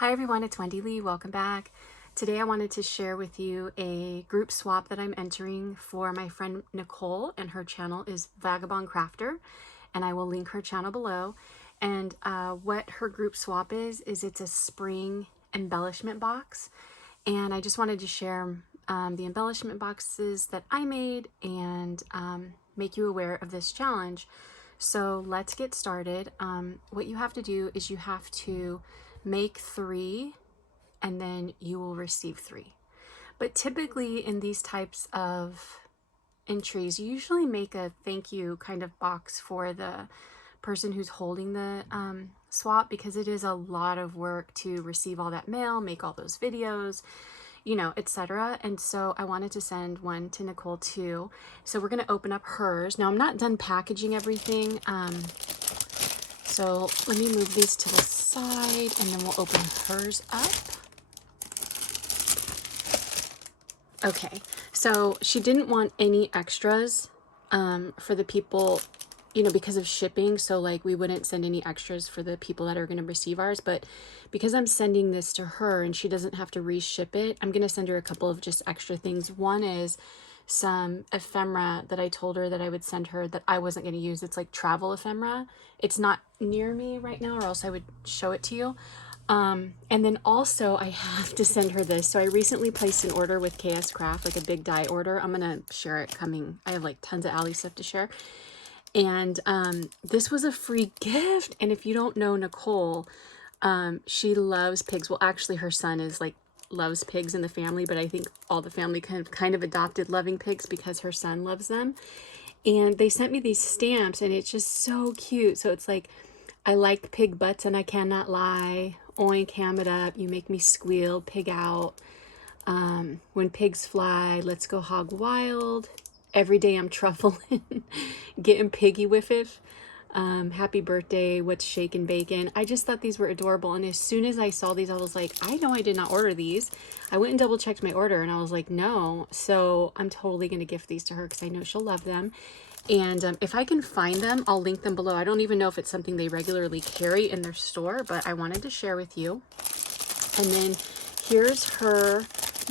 Hi everyone, it's Wendy Lee. Welcome back. Today I wanted to share with you a group swap that I'm entering for my friend Nicole, and her channel is Vagabond Crafter, and I will link her channel below. And what her group swap is it's a spring embellishment box, and I just wanted to share the embellishment boxes that I made and make you aware of this challenge. So let's get started. What you have to do is you have to make 3 and then you will receive 3. But typically in these types of entries, you usually make a thank you kind of box for the person who's holding the swap, because it is a lot of work to receive all that mail, make all those videos, you know, etc. And so I wanted to send one to Nicole too. So we're going to open up hers. Now I'm not done packaging everything. So let me move these to the side and then we'll open hers up. Okay, so she didn't want any extras for the people, you know, because of shipping. So like we wouldn't send any extras for the people that are going to receive ours. But because I'm sending this to her and she doesn't have to reship it, I'm going to send her a couple of just extra things. One is some ephemera that I told her that I would send her that I wasn't going to use. It's like travel ephemera. It's not near me right now, or else I would show it to you. And then also I have to send her this. So I recently placed an order with KS Craft, like a big die order. I'm going to share it coming. I have like tons of Ally stuff to share. And this was a free gift. And if you don't know Nicole, she loves pigs. Well, actually her son is like loves pigs in the family, but I think all the family kind of adopted loving pigs because her son loves them. And they sent me these stamps and it's just so cute. So it's like, I like pig butts and I cannot lie. Oink, ham it up. You make me squeal. Pig out. When pigs fly, let's go hog wild. Every day I'm truffling. Getting piggy with it. Happy birthday. What's shaking bacon? I just thought these were adorable. And as soon as I saw these, I was like, I know I did not order these. I went and double checked my order and I was like, no. So I'm totally going to gift these to her because I know she'll love them. And if I can find them, I'll link them below. I don't even know if it's something they regularly carry in their store, but I wanted to share with you. And then here's her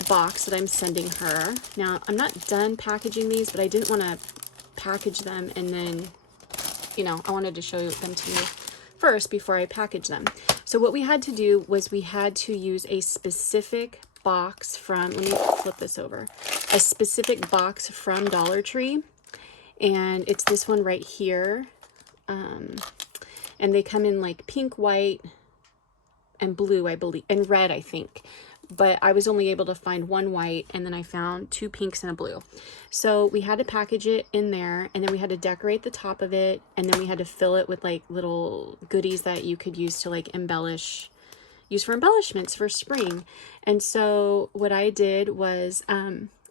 box that I'm sending her. Now, I'm not done packaging these, but I didn't want to package them and then, you know, I wanted to show them to you first before I package them. So what we had to do was we had to use a specific box from, let me flip this over, a specific box from Dollar Tree. And it's this one right here. And they come in like pink, white, and blue, I believe, and red, I think. But I was only able to find one white, and then I found 2 pinks and a blue. So we had to package it in there, and then we had to decorate the top of it, and then we had to fill it with like little goodies that you could use to like use for embellishments for spring. And so what I did was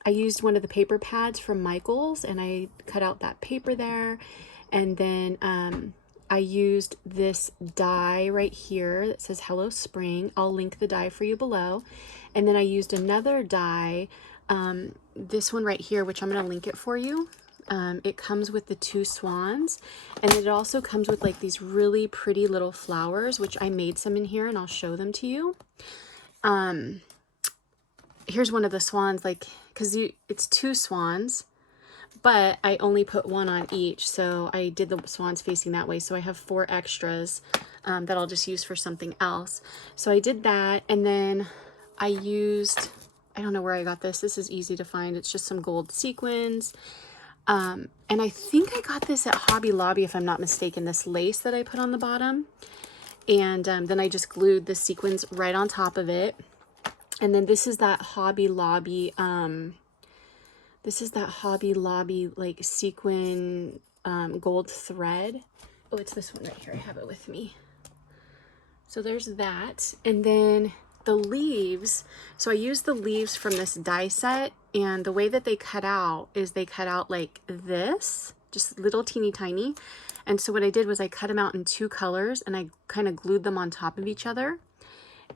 I used one of the paper pads from Michael's and I cut out that paper there. And then I used this die right here that says Hello Spring. I'll link the die for you below. And then I used another die, this one right here, which I'm going to link it for you. It comes with the 2 swans, and it also comes with like these really pretty little flowers, which I made some in here and I'll show them to you. Here's one of the swans, like, because it's 2 swans, but I only put 1 on each. So I did the swans facing that way. So I have 4 extras that I'll just use for something else. So I did that. And then I used, I don't know where I got this. This is easy to find. It's just some gold sequins. And I think I got this at Hobby Lobby, if I'm not mistaken, this lace that I put on the bottom. And then I just glued the sequins right on top of it. And then this is that Hobby Lobby, like sequin gold thread. Oh, it's this one right here. I have it with me. So there's that. And then the leaves. So I used the leaves from this die set, and the way that they cut out is they cut out like this, just little teeny tiny. And so what I did was I cut them out in 2 colors and I kind of glued them on top of each other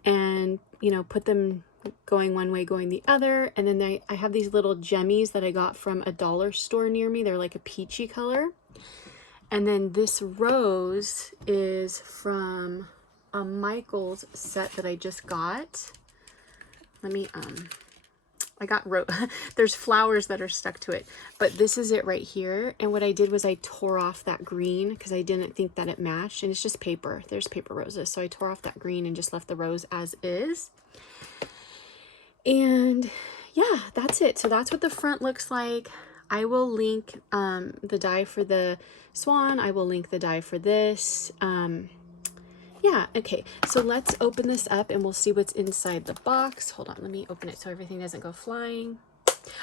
and, you know, put them going one way, going the other. And then I have these little gemmies that I got from a dollar store near me. They're like a peachy color. And then this rose is from a Michaels set that I just got. Let me, I got there's flowers that are stuck to it, but this is it right here. And what I did was I tore off that green because I didn't think that it matched, and it's just paper. There's paper roses. So I tore off that green and just left the rose as is. And yeah, that's it. So that's what the front looks like. I will link the die for the swan. I will link the die for this. Yeah, okay. So let's open this up and we'll see what's inside the box. Hold on, let me open it so everything doesn't go flying.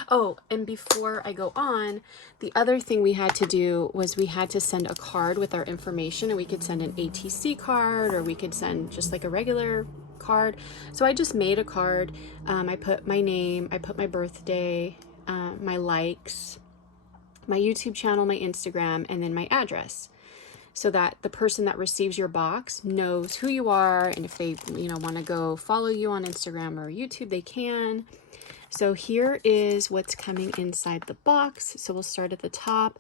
Oh, and before I go on, the other thing we had to do was we had to send a card with our information, and we could send an ATC card or we could send just like a regular card. So I just made a card. I put my name, I put my birthday, my likes, my YouTube channel, my Instagram, and then my address, so that the person that receives your box knows who you are, and if they, you know, want to go follow you on Instagram or YouTube, they can. So here is what's coming inside the box. So we'll start at the top.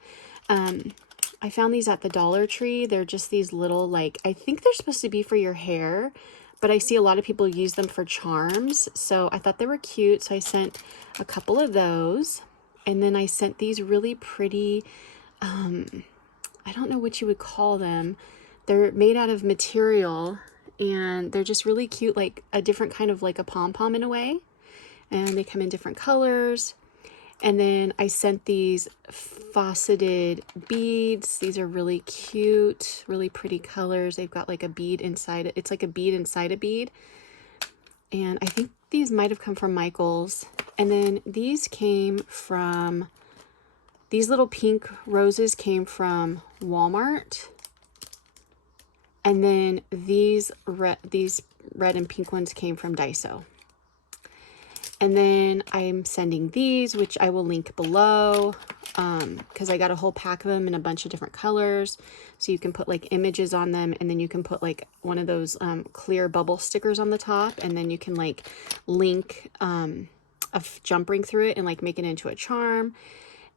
I found these at the Dollar Tree. They're just these little, like, I think they're supposed to be for your hair, but I see a lot of people use them for charms. So I thought they were cute. So I sent a couple of those. And then I sent these really pretty, I don't know what you would call them. They're made out of material, and they're just really cute, like a different kind of like a pom-pom in a way. And they come in different colors. And then I sent these faceted beads. These are really cute, really pretty colors. They've got like a bead inside it. It's like a bead inside a bead. And I think these might have come from Michaels. And then these came from, these little pink roses came from Walmart. And then these red and pink ones came from Daiso. And then I'm sending these, which I will link below, because I got a whole pack of them in a bunch of different colors. So you can put like images on them, and then you can put like one of those clear bubble stickers on the top, and then you can like link a jump ring through it and like make it into a charm.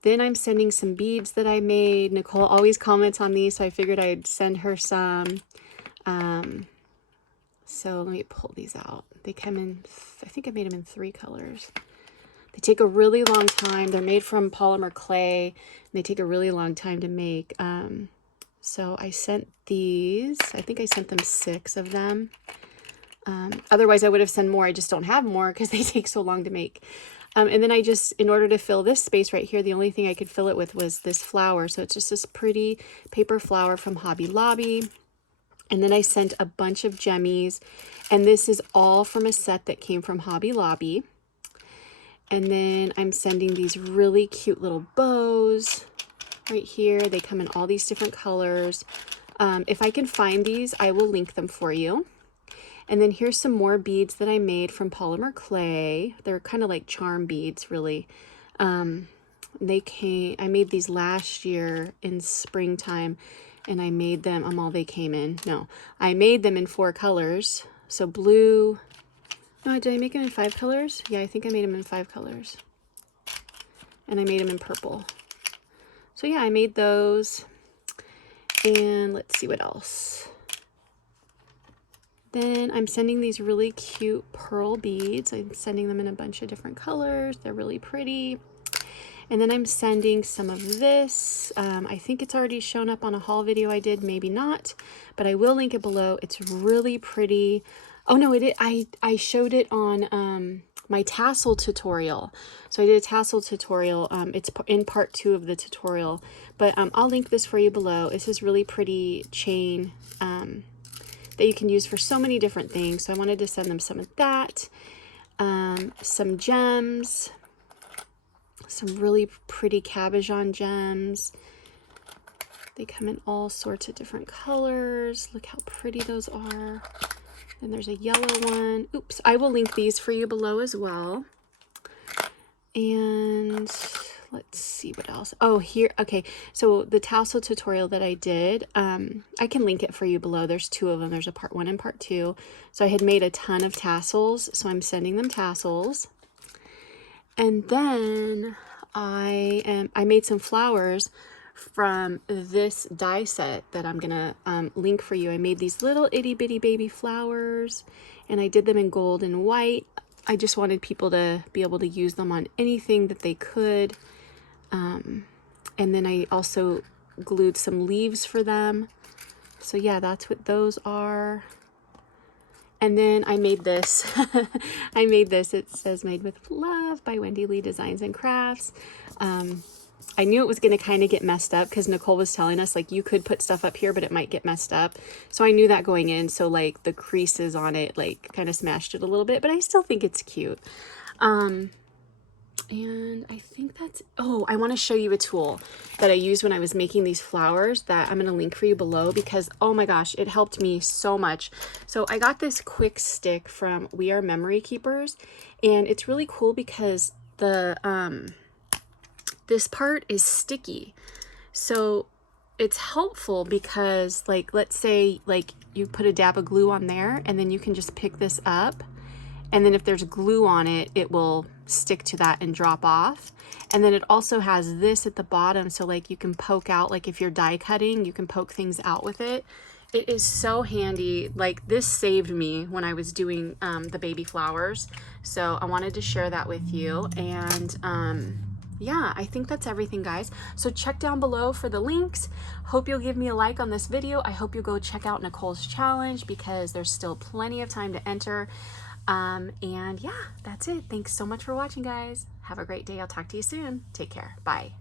Then I'm sending some beads that I made. Nicole always comments on these, so I figured I'd send her some. So let me pull these out. They come in, I think I made them in 3 colors. They take a really long time. They're made from polymer clay, and they take a really long time to make. So I sent these. I think I sent them 6 of them. Otherwise I would have sent more. I just don't have more because they take so long to make. And then I just, in order to fill this space right here, the only thing I could fill it with was this flower. So it's just this pretty paper flower from Hobby Lobby. And then I sent a bunch of jemmies, and this is all from a set that came from Hobby Lobby. And then I'm sending these really cute little bows right here. They come in all these different colors. If I can find these, I will link them for you. And then here's some more beads that I made from polymer clay. They're kind of like charm beads, really. I made these last year in springtime, and I made them, they came in. No, I made them in 4 colors. So blue, no, did I make them in 5 colors? Yeah, I think I made them in 5 colors. And I made them in purple. So yeah, I made those. And let's see what else. Then I'm sending these really cute pearl beads. I'm sending them in a bunch of different colors. They're really pretty. And then I'm sending some of this. I think it's already shown up on a haul video I did, maybe not, but I will link it below. It's really pretty. Oh no, I showed it on my tassel tutorial. So I did a tassel tutorial. It's in part 2 of the tutorial, but I'll link this for you below. It's this really pretty chain that you can use for so many different things. So I wanted to send them some of that. Some gems. Some really pretty cabochon gems. They come in all sorts of different colors. Look how pretty those are. Then there's a yellow one. Oops, I will link these for you below as well. And let's see what else. Oh, here, okay. So the tassel tutorial that I did, I can link it for you below. There's 2 of them. There's a part 1 and part 2. So I had made a ton of tassels, so I'm sending them tassels. And then I made some flowers from this die set that I'm gonna link for you. I made these little itty bitty baby flowers, and I did them in gold and white. I just wanted people to be able to use them on anything that they could. And then I also glued some leaves for them. So yeah, that's what those are. And then I made this. I made this. It says "Made with Love" by Wendy Lee Designs and Crafts. I knew it was going to kind of get messed up because Nicole was telling us, like, you could put stuff up here, but it might get messed up. So I knew that going in. So, like, the creases on it, like, kind of smashed it a little bit, but I still think it's cute. And I think that's, oh, I want to show you a tool that I used when I was making these flowers that I'm going to link for you below because, oh my gosh, it helped me so much. So I got this quick stick from We Are Memory Keepers, and it's really cool because the, this part is sticky. So it's helpful because, like, let's say, like, you put a dab of glue on there and then you can just pick this up. And then if there's glue on it, it will stick to that and drop off. And then it also has this at the bottom. So like you can poke out, like if you're die cutting, you can poke things out with it. It is so handy. Like this saved me when I was doing the baby flowers. So I wanted to share that with you. And yeah, I think that's everything, guys. So check down below for the links. Hope you'll give me a like on this video. I hope you'll go check out Nicole's challenge because there's still plenty of time to enter. And yeah, that's it. Thanks so much for watching, guys. Have a great day. I'll talk to you soon. Take care. Bye.